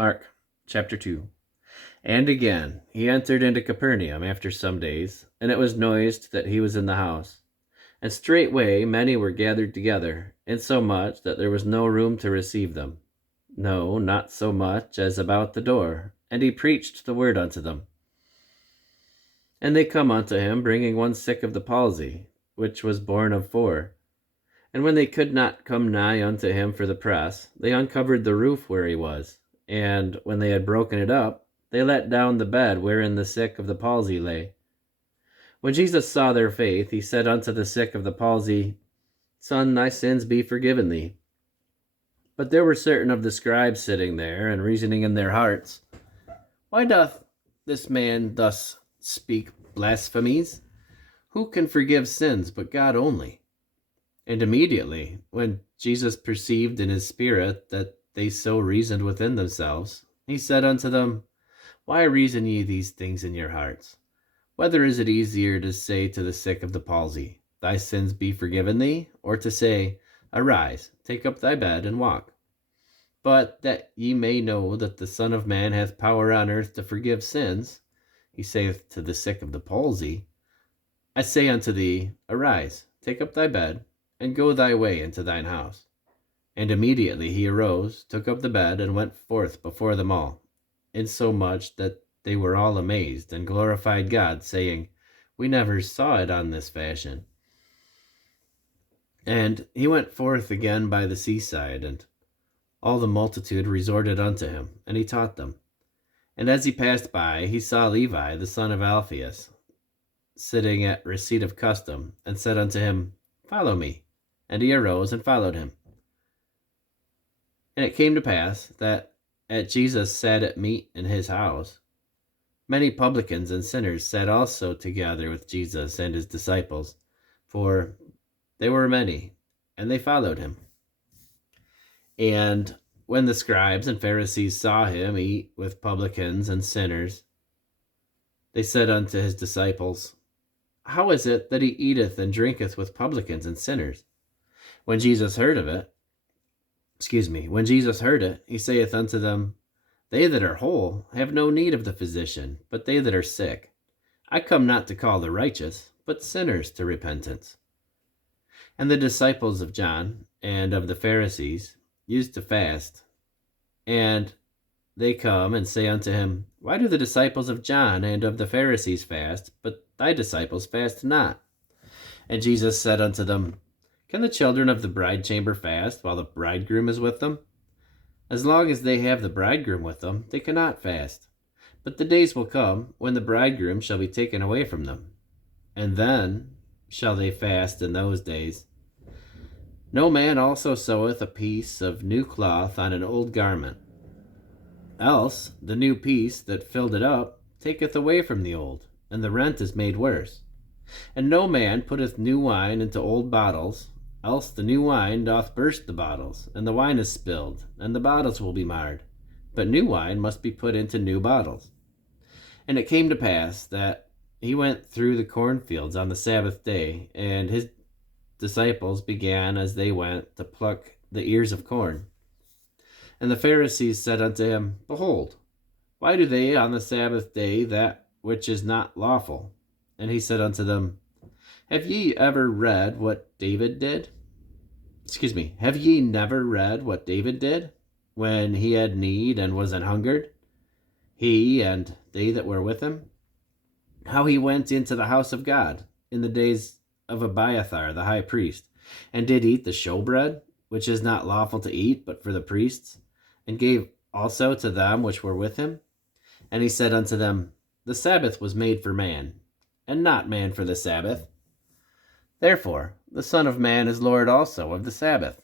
Mark chapter 2. And again he entered into Capernaum after some days, and it was noised that he was in the house. And straightway many were gathered together, insomuch that there was no room to receive them, no, not so much as about the door. And he preached the word unto them. And they come unto him, bringing one sick of the palsy, which was borne of 4. And when they could not come nigh unto him for the press, they uncovered the roof where he was. And when they had broken it up, they let down the bed wherein the sick of the palsy lay. When Jesus saw their faith, he said unto the sick of the palsy, Son, thy sins be forgiven thee. But there were certain of the scribes sitting there, and reasoning in their hearts, Why doth this man thus speak blasphemies? Who can forgive sins but God only? And immediately, when Jesus perceived in his spirit that they so reasoned within themselves, he said unto them, Why reason ye these things in your hearts? Whether is it easier to say to the sick of the palsy, Thy sins be forgiven thee, or to say, Arise, take up thy bed, and walk? But that ye may know that the Son of Man hath power on earth to forgive sins, he saith to the sick of the palsy, I say unto thee, Arise, take up thy bed, and go thy way into thine house. And immediately he arose, took up the bed, and went forth before them all, insomuch that they were all amazed, and glorified God, saying, We never saw it on this fashion. And he went forth again by the seaside, and all the multitude resorted unto him, and he taught them. And as he passed by, he saw Levi, the son of Alphaeus, sitting at receipt of custom, and said unto him, Follow me. And he arose and followed him. And it came to pass that as Jesus sat at meat in his house, many publicans and sinners sat also together with Jesus and his disciples, for they were many, and they followed him. And when the scribes and Pharisees saw him eat with publicans and sinners, they said unto his disciples, How is it that he eateth and drinketh with publicans and sinners? When Jesus heard it, he saith unto them, They that are whole have no need of the physician, but they that are sick. I come not to call the righteous, but sinners to repentance. And the disciples of John and of the Pharisees used to fast. And they come and say unto him, Why do the disciples of John and of the Pharisees fast, but thy disciples fast not? And Jesus said unto them, Can the children of the bride chamber fast while the bridegroom is with them? As long as they have the bridegroom with them, they cannot fast. But the days will come when the bridegroom shall be taken away from them, and then shall they fast in those days. No man also seweth a piece of new cloth on an old garment, else the new piece that filled it up taketh away from the old, and the rent is made worse. And no man putteth new wine into old bottles, else the new wine doth burst the bottles, and the wine is spilled, and the bottles will be marred. But new wine must be put into new bottles. And it came to pass that he went through the cornfields on the Sabbath day, and his disciples began as they went to pluck the ears of corn. And the Pharisees said unto him, Behold, why do they on the Sabbath day that which is not lawful? And he said unto them, Have ye never read what David did, when he had need and was an hungered, he and they that were with him? How he went into the house of God in the days of Abiathar the high priest, and did eat the showbread, which is not lawful to eat but for the priests, and gave also to them which were with him? And he said unto them, The Sabbath was made for man, and not man for the Sabbath. Therefore the Son of Man is Lord also of the Sabbath.